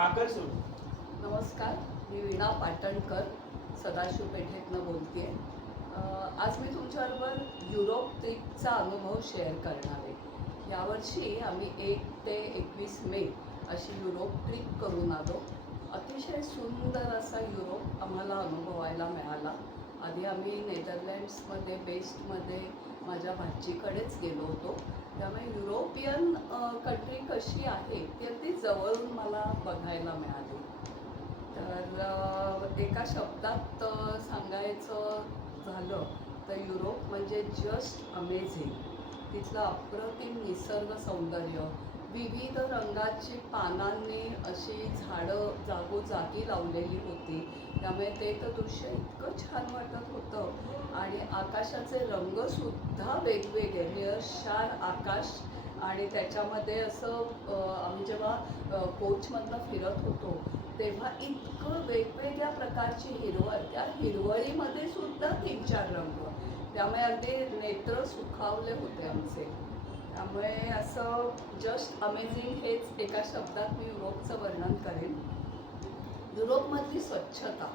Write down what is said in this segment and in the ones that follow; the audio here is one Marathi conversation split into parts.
आकर्षण. नमस्कार, मी वीणा पाटणकर सदाशिव पेठेतनं बोलते आहे. आज मी तुमच्याबरोबर युरोप ट्रिपचा अनुभव शेअर करणार आहे. यावर्षी आम्ही 1 ते 21 मे अशी युरोप ट्रिप करून आलो. अतिशय सुंदर असा युरोप आम्हाला अनुभवायला मिळाला. आधी आम्ही नेदरलँड्समध्ये बेस्टमध्ये माझ्या भाचीकडेच गेलो होतो. त्यामुळे युरोपियन कंट्री कशी आहे ती अगदी जवळून मला बघायला मिळाली. तर एका शब्दात सांगायचं झालं तर युरोप म्हणजे जस्ट अमेझिंग. तिथलं अप्रतिम निसर्ग सौंदर्य, विविध रंगाची पानांनी अशी झाडं जागोजागी लावलेली होती. त्यामुळे ते तर दृश्य इतकं छान वाटत होतं. आणि आकाशाचे रंगसुद्धा वेगवेगळे, निळशार आकाश आणि त्याच्यामध्ये असं आम्ही जेव्हा कोचमधनं फिरत होतो तेव्हा इतकं वेगवेगळ्या प्रकारची हिरवळ, त्या हिरवळीमध्ये सुद्धा 3-4 रंग, त्यामुळे अगदी नेत्र सुखावले होते आमचे. त्यामुळे असं जस्ट अमेझिंग हेच एका शब्दात मी युरोपचं वर्णन करेन. युरोपमधली स्वच्छता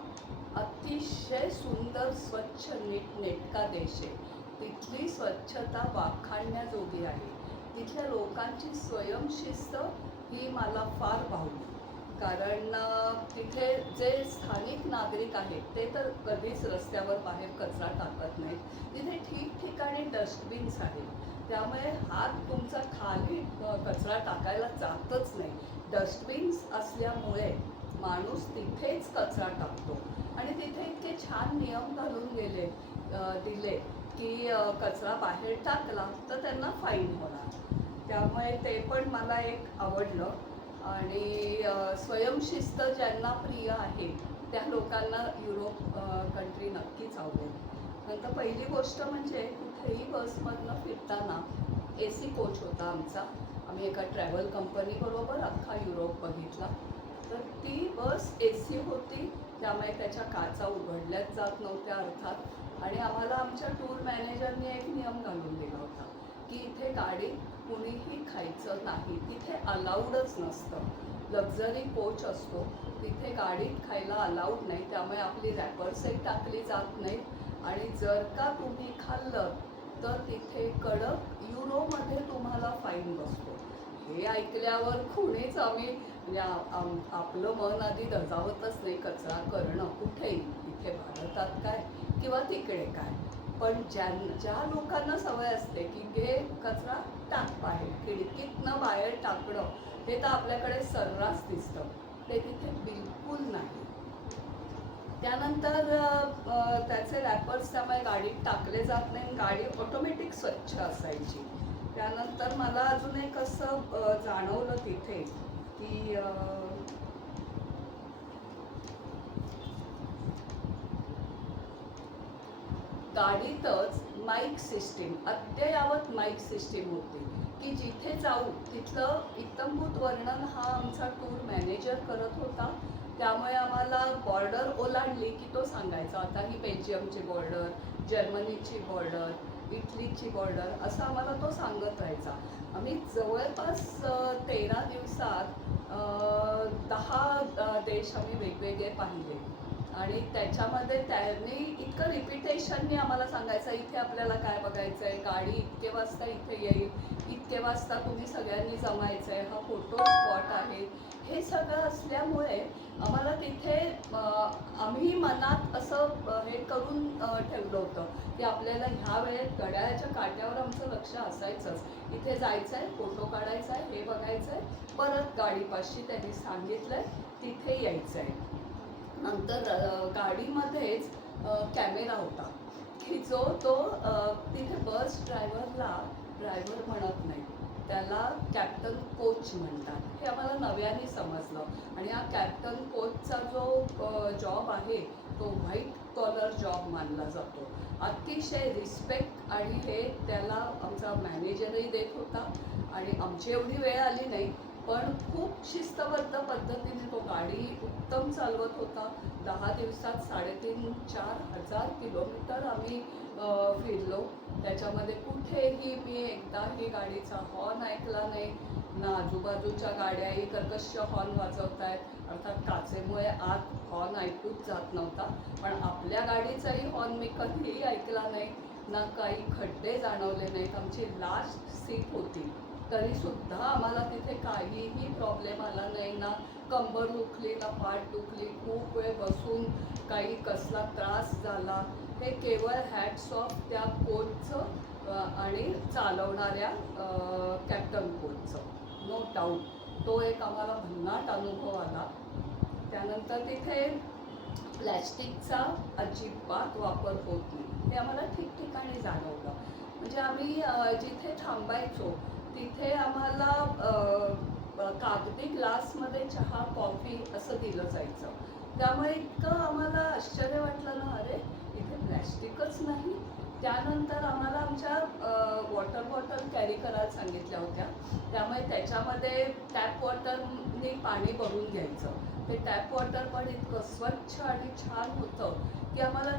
अतिशय सुंदर, स्वच्छ, नीटनेटका देश आहे. तिथली स्वच्छता वाखाणण्याजोगी आहे. तिथल्या लोकांची स्वयंशिस्त ही मला फार भावली. कारण तिथे जे स्थानिक नागरिक आहेत ते तर कधीच रस्त्यावर बाहेर कचरा टाकत नाहीत. तिथे ठिकठिकाणी डस्टबिन्स आहेत. त्यामुळे हात तुमचा खाली कचरा टाकायला जातच नाही. डस्टबिन्स असल्यामुळे माणूस तिथेच कचरा टाकतो. आणि तिथे इतके छान नियम घालून दिले की कचरा बाहेर टाकला तर त्यांना फाईन होणार. त्यामुळे ते पण मला एक आवडलं. आणि स्वयंशिस्त ज्यांना प्रिय आहे त्या लोकांना युरोप कंट्री नक्कीच आवडेल. नंतर पहिली गोष्ट म्हणजे कुठेही बसमधनं फिरताना AC कोच होता आमचा. आम्ही एका ट्रॅव्हल कंपनीबरोबर अख्खा युरोप बघितला. तर ती बस AC होती, त्यामुळे त्याच्या काचा उघडल्याच जात नव्हत्या अर्थात. आणि आम्हाला आमच्या टूर मॅनेजरने एक नियम घालून दिला होता की इथे गाडीत कुणीही खायचं नाही. तिथे अलाउडच नसतं. लक्झरी कोच असतो, तिथे गाडीत खायला अलाउड नाही. त्यामुळे आपली रॅपर्सही टाकली जात नाहीत. आणि जर का तुम्ही खाल्लं तर तिथे कडक युरोमध्ये तुम्हाला फाईन बसतो. हे ऐकल्यावर कोणीच आम्ही म्हणजे आपलं मन आधी दजावतच नाही कचरा करणं कुठेही, इथे भारतात काय किंवा तिकडे काय. पण ज्या लोकांना सवय असते की हे कचरा टाक बाहेर, खिडकीतनं बाहेर टाकणं हे तर आपल्याकडे सर्रास दिसतं, ते तिथे बिलकुल नाही. त्यानंतर त्याचे रॅपर्स त्यामुळे गाडीत टाकले जात नाही. गाडी ऑटोमॅटिक स्वच्छ असायची. त्यानंतर मला अजून एक असं जाणवलं तिथे की गाडीतच माईक सिस्टीम, अद्ययावत माईक सिस्टीम होती की जिथे जाऊ तिथलं इत्थंभूत वर्णन हा आमचा टूर मॅनेजर करत होता. त्यामुळे आम्हाला बॉर्डर ओलांडली की तो सांगायचा आता ही बेल्जियमची बॉर्डर, जर्मनीची बॉर्डर, इटलीची बॉर्डर, असं आम्हाला तो सांगत राहायचा. आम्ही जवळपास 13 दिवसात 10 देश आम्ही वेगवेगळे पाहिले. आणि त्याच्यामध्ये त्यांनी इतकं रिपिटेशननी आम्हाला सांगायचं इथे आपल्याला काय बघायचं आहे, गाडी इतके वाजता इथे येईल, इतके वाजता तुम्ही सगळ्यांनी जमायचं आहे, हा फोटो स्पॉट आहे. हे सगळं असल्यामुळे आम्हाला तिथे आम्ही मनात असं हे करून ठेवलं होतं की आपल्याला ह्या वेळेत घड्याळाच्या काट्यावर आमचं लक्ष असायचंच. इथे जायचं आहे, फोटो काढायचा आहे, हे बघायचं आहे, परत गाडीपाशी त्यांनी सांगितलं आहे तिथे यायचं आहे. नंतर गाडीमध्येच कॅमेरा होता की जो तो तिथे बस ड्रायव्हर म्हणत नाही, त्याला कॅप्टन कोच म्हणतात. हे आम्हाला नव्याने समजलं. आणि हा कॅप्टन कोचचा जो जॉब आहे तो व्हाईट कॉलर जॉब मानला जातो. अतिशय रिस्पेक्ट आणि हे त्याला आमचा मॅनेजरही देत होता. आणि आमची एवढी वेळ आली नाही पण खूप शिस्तबद्ध पद्धतीने तो गाडी उत्तम चालवत होता. 10 दिवसात 3,500-4,000 किलोमीटर आम्ही फिरलो. त्याच्यामध्ये कुठेही मी एकदाही गाडीचा हॉर्न ऐकला नाही, ना आजूबाजूच्या गाड्याही कर्कश हॉर्न वाजवत आहेत. अर्थात काचेमुळे आत हॉर्न ऐकूच जात नव्हता, पण आपल्या गाडीचाही हॉर्न मी कधीही ऐकला नाही, ना काही खड्डे जाणवले नाहीत. आमची लास्ट सीट होती तरीसुद्धा आम्हाला तिथे काहीही प्रॉब्लेम आला नाही, ना कंबर दुखली ना पाठ दुखली. खूप वेळ बसून काही कसला त्रास झाला. हे केवळ हॅट्स ऑफ त्या कोचचं आणि चालवणाऱ्या कॅप्टन कोचचं, नो डाऊट. तो एक आम्हाला भन्नाट अनुभव आला. त्यानंतर तिथे प्लॅस्टिकचा अजिबात वापर होत नाही हे आम्हाला ठिकठिकाणी जाणवलं. म्हणजे आम्ही जिथे थांबायचो तिथे आम्हाला कागदी ग्लासमध्ये चहा कॉफी असं दिलं जायचं. त्यामुळे इतकं आम्हाला आश्चर्य वाटलं ना, अरे इथे प्लॅस्टिकच नाही. त्यानंतर आम्हाला आमच्या वॉटर बॉटल कॅरी करायला सांगितल्या होत्या. त्यामुळे त्याच्यामध्ये टॅप वॉटरने पाणी भरून घ्यायचं. ते टॅप वॉटर पण इतकं स्वच्छ आणि छान होतं की आम्हाला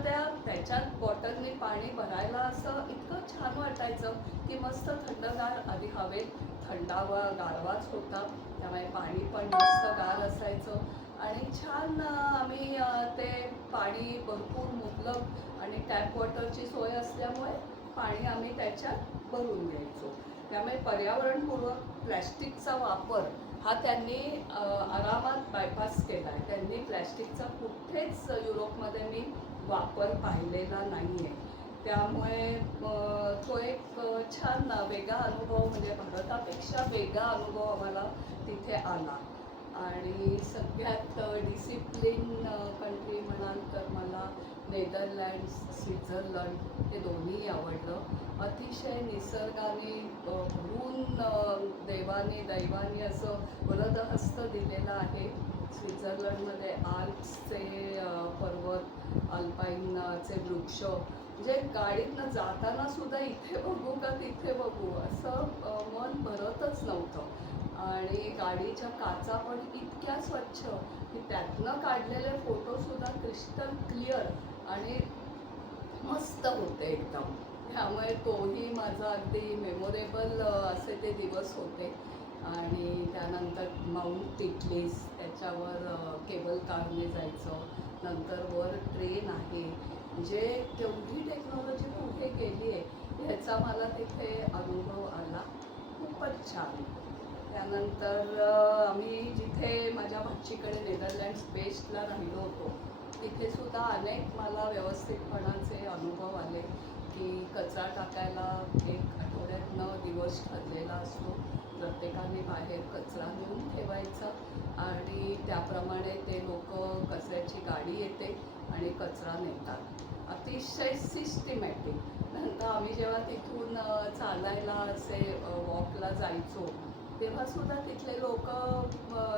त्याच्यात बॉटलने पाणी भरायला असं इतकं छान वाटायचं की मस्त थंडगार. आधी हवेत थंडावा गारवाच होता, त्यामुळे पाणी पण मस्त गार असायचं आणि छान आम्ही ते पाणी भरपूर मुबलक आणि टॅप वॉटरची सोय असल्यामुळे पाणी आम्ही त्याच्यात भरून घ्यायचो. त्यामुळे पर्यावरणपूर्वक प्लॅस्टिकचा वापर हा त्यांनी आरामात बायपास केला आहे. त्यांनी प्लॅस्टिकचा कुठेच युरोपमध्ये मी वापर पाहिलेला नाही आहे. त्यामुळे तो एक छान वेगळा अनुभव, म्हणजे भारतापेक्षा वेगळा अनुभव आम्हाला तिथे आला. आणि सगळ्यात डिसिप्लिन कंट्री म्हणाल तर मला नेदरलँड्स, स्वित्झर्लंड हे दोन्ही आवडलं. अतिशय निसर्गाने भरून दैवाने असं वरदहस्त दिलेलं आहे. स्वित्झर्लंडमध्ये आल्प्सचे पर्वत, अल्पाईनचे वृक्ष, म्हणजे गाडीतनं जाताना सुद्धा इथे बघू का तिथे बघू असं मन भरतच नव्हतं. आणि गाडीच्या काचा पण इतक्या स्वच्छ की त्यातनं काढलेले फोटोसुद्धा क्रिस्टल क्लिअर आणि मस्त होते एकदम. त्यामुळे तोही माझा अगदी मेमोरेबल असे ते दिवस होते. आणि त्यानंतर माउंट टिटलीस, त्याच्यावर केबल कारने जायचं. नंतर वर ट्रेन आहे. म्हणजे केवढी टेक्नॉलॉजी पुढे गेली आहे ह्याचा मला तिथे अनुभव आला. खूपच छान. त्यानंतर आम्ही जिथे माझ्या भाचीकडे नेदरलँड्स बेस्टला राहिलो होतो तिथे सुद्धा अनेक मला व्यवस्थितपणाचे अनुभव आले की कचरा टाकायला एक आठवड्यातनं दिवस ठरलेला असतो. प्रत्येकाने बाहेर कचरा नेऊन ठेवायचा आणि त्याप्रमाणे ते लोक कचऱ्याची गाडी येते आणि कचरा नेतात. अतिशय सिस्टमॅटिक. नंतर आम्ही जेव्हा तिथून चालायला असे वॉकला जायचो तेव्हासुद्धा तिथले लोक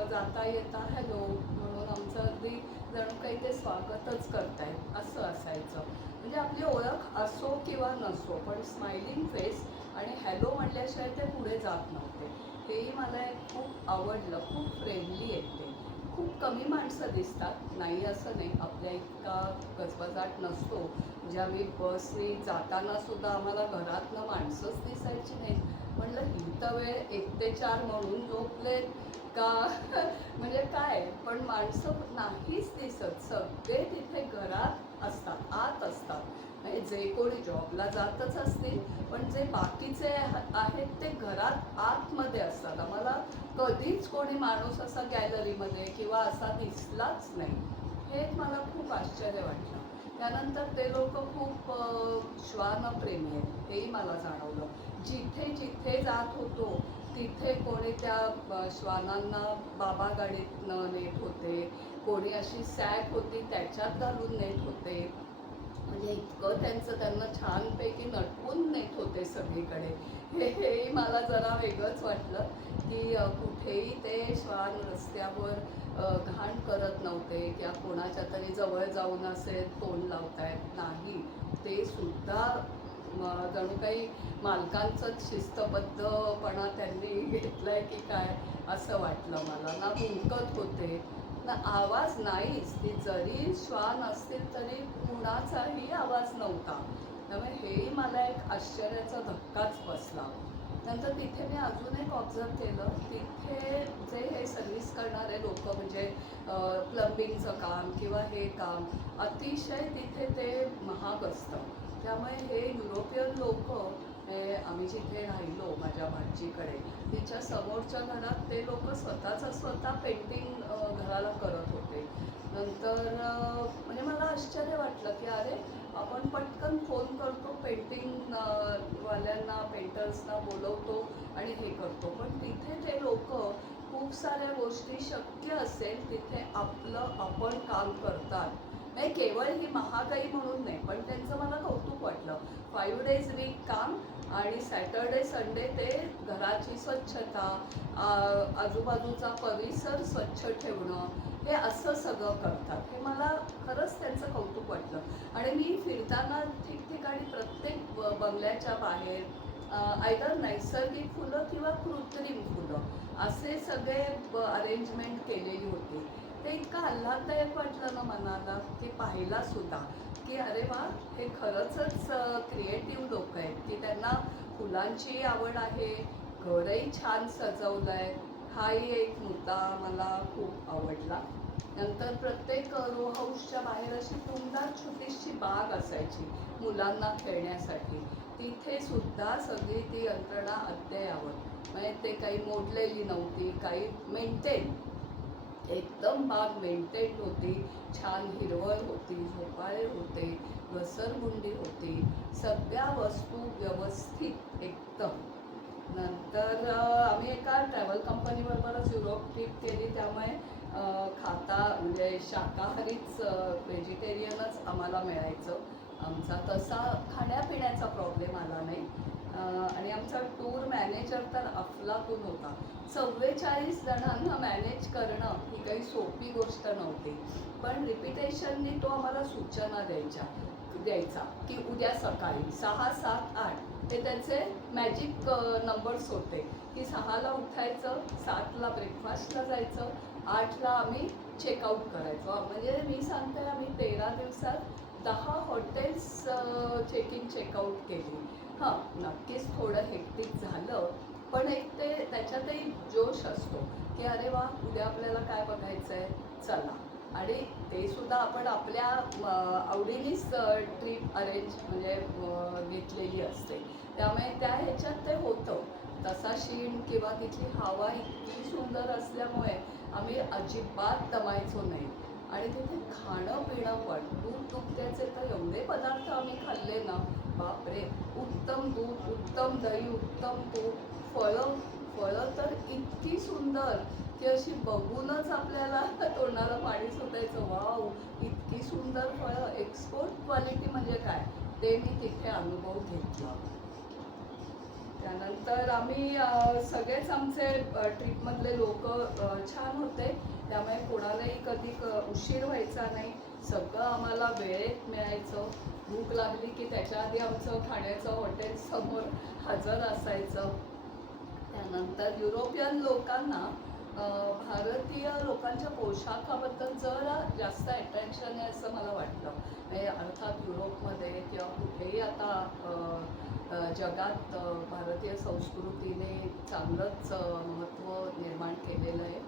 जाता येता हॅलो म्हणून आमचं अगदी जणू काही ते स्वागतच करतायत असं असायचं. म्हणजे आपली ओळख असो किंवा नसो पण स्माइलिंग फेस आणि हॅलो म्हटल्याशिवाय ते पुढे जात नव्हते. हेही मला खूप आवडलं. खूप फ्रेंडली आहेत ते. खूप कमी माणसं दिसतात, नाही असं नाही, आपल्या इतका गजबजाट नसतो. म्हणजे आम्ही बसने जाताना सुद्धा आम्हाला घरातनं माणसंच दिसायची नाहीत. म्हणलं ही तर वेळ 1 ते 4 म्हणून झोपलेत का म्हणजे काय, पण माणसं नाहीच दिसत. सगळे तिथे घरात असतात, आत असतात. म्हणजे जे कोणी जॉबला जातच असतील पण जे बाकीचे आहेत ते घरात आतमध्ये असतात. आम्हाला कधीच कोणी माणूस असा गॅलरीमध्ये किंवा असा दिसलाच नाही. हे मला खूप आश्चर्य वाटलं. त्यानंतर ते लोक खूप श्वानप्रेमी आहेत हेही मला जाणवलं. जिथे जिथे जात होतो तिथे कोणी त्या श्वानांना बाबा गाडीतनं नेत होते, कोणी अशी सॅक होती त्याच्यात घालून नेत होते. म्हणजे इतकं त्यांना छानपैकी नटवून नेत होते सगळीकडे. हेही मला जरा वेगळंच वाटलं की कुठेही ते श्वान रस्त्यावर घाण करत नव्हते किंवा कोणाच्या तरी जवळ जाऊन असे तोंड लावतायत नाही. ते सुद्धा जणू काही मालकांचंच शिस्तबद्धपणा त्यांनी घेतलाय की काय असं वाटलं मला. ना भुंकत होते ना आवाज नाहीच, ती जरी श्वान असतील तरी कुणाचाही आवाज नव्हता. त्यामुळे हेही मला एक आश्चर्याचा धक्काच बसला. नंतर तिथे मी अजून एक ऑब्झर्व केलं, तिथे जे हे सर्व्हिस करणारे लोक म्हणजे प्लंबिंगचं काम किंवा हे काम अतिशय तिथे ते महाग असतं. त्यामुळे हे युरोपियन लोक, हे आम्ही जिथे राहिलो माझ्या भाचीकडे, तिच्या समोरच्या घरात ते लोक स्वतः पेंटिंग घराला करत होते. नंतर म्हणजे मला आश्चर्य वाटलं की अरे आपण पटकन फोन करतो पेंटिंग वाल्यांना, पेंटर्सना बोलवतो आणि हे करतो, पण तिथे ते लोक खूप साऱ्या गोष्टी शक्य असेल तिथे आपण काम करतात. नाही केवळ ही महागाई म्हणून नाही, पण त्यांचं मला कौतुक वाटलं. 5 days वीक काम आणि सॅटर्डे संडे ते घराची स्वच्छता, आजूबाजूचा परिसर स्वच्छ ठेवणं, हे असं सगळं करतात. हे मला खरंच त्यांचं कौतुक वाटलं. आणि मी फिरताना ठिकठिकाणी प्रत्येक बंगल्याच्या बाहेर आयदर नैसर्गिक फुलं किंवा कृत्रिम फुलं असे सगळे अरेंजमेंट केलेली होती. ते इतकं आल्हाददायक वाटलं ना मनाला की पाहायला सुद्धा की अरे वा, हे खरंचच क्रिएटिव्ह लोक आहेत की त्यांना फुलांची आवड आहे, घरही छान सजवलं आहे. हाही एक मुद्दा मला खूप आवडला. नंतर प्रत्येक रो हाऊसच्या बाहेर अशी टुमदार छोटीशी बाग असायची मुलांना खेळण्यासाठी. तिथे सुद्धा सगळी ती यंत्रणा अद्ययावत, म्हणजे ते काही मोडलेली नव्हती, काही मेंटेन, एकदम बाग मेंटेन होती. छान हिरवळ होती, झोपाळे होते, घसरगुंडी होती, सगळ्या वस्तू व्यवस्थित एकदम. नंतर आम्ही एका ट्रॅव्हल कंपनीबरोबरच युरोप ट्रिप केली, त्यामुळे खाता म्हणजे शाकाहारीच, व्हेजिटेरियनच आम्हाला मिळायचं. आमचा तसा खाण्यापिण्याचा प्रॉब्लेम आला नाही. आणि आमचा टूर मॅनेजर तर अफलातून होता. 44 जणांना मॅनेज करणं ही काही सोपी गोष्ट नव्हती. पण रिपिटेशननी तो आम्हाला सूचना द्यायचा की उद्या सकाळी 6, 7, 8 हे त्यांचे मॅजिक नंबर्स होते की 6ला उठायचं, 7ला ब्रेकफास्टला जायचं, 8ला आम्ही चेकआउट करायचो. म्हणजे मी सांगते आम्ही 13 दिवसात 10 हॉटेल्स चेक इन चेकआउट केली. हां, नक्कीच थोडं हेक्टिक झालं, पण एक ते त्याच्यातही जोश असतो की अरे वा, उद्या आपल्याला काय बघायचं आहे, चला. आणि ते सुद्धा आपण आपल्या आवडीनेच ट्रीप अरेंज म्हणजे घेतलेली असते. त्यामुळे त्या ह्याच्यात ते होतं. तसा शीण किंवा तिथली हवा इतकी सुंदर असल्यामुळे आम्ही अजिबात दमायचो नाही. आणि तिथे खाणं पिणं पण दूध दुभत्याचे तर एवढे पदार्थ आम्ही खाल्ले ना, बापरे. उत्तम दूध, उत्तम दही, उत्तम तूप, फळं तर इतकी सुंदर की अशी बघूनच आपल्याला तोंडाला पाणी सुटायचं. वाव, इतकी सुंदर फळं, एक्सपोर्ट क्वालिटी म्हणजे काय, ते मी तिथे अनुभव घेतला. त्यानंतर आम्ही सगळेच आमचे ट्रीपमधले लोक छान होते. त्यामुळे कोणालाही कधी उशीर व्हायचा नाही. सगळं आम्हाला वेळेत मिळायचं. भूक लागली की त्याच्या आधी आमचं खाण्याचं हॉटेल समोर हजर असायचं. त्यानंतर युरोपियन लोकांना भारतीय लोकांच्या पोशाखाबद्दल जरा जास्त अट्रॅक्शन आहे असं मला वाटलं. म्हणजे अर्थात युरोपमध्ये किंवा कुठेही आता जगात भारतीय संस्कृतीने चांगलंच महत्त्व निर्माण केलेलं आहे.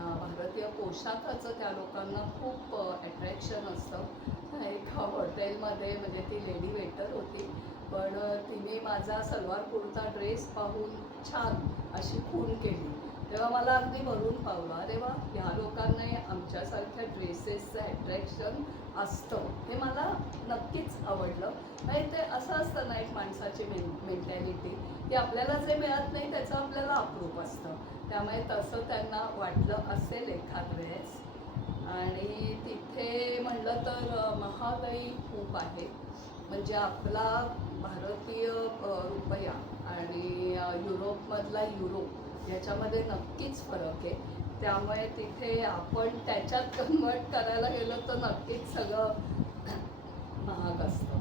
भारतीय पोशाखाचं त्या लोकांना खूप अट्रॅक्शन असतं. एका हॉटेलमध्ये म्हणजे ती लेडी वेटर होती, पण तिने माझा सलवार कुर्ता ड्रेस पाहून छान अशी खूण केली. तेव्हा मला अगदी भरून पावलं, अरे वा, ह्या लोकांनाही आमच्यासारख्या ड्रेसेसचं अट्रॅक्शन असतं, हे मला नक्कीच आवडलं. म्हणजे ते असं असतं ना, एक माणसाची मेंटॅलिटी की आपल्याला जे मिळत नाही त्याचं आपल्याला अप्रूप असतं. त्यामुळे तसं त्यांना वाटलं असेल एखाद वेळेस. आणि तिथे म्हणलं तर महागाई खूप आहे. म्हणजे आपला भारतीय रुपया आणि युरोपमधला युरो याच्यामध्ये नक्कीच फरक आहे. त्यामुळे तिथे आपण त्याच्यात कन्वर्ट करायला गेलो तर नक्कीच सगळं महाग असतं.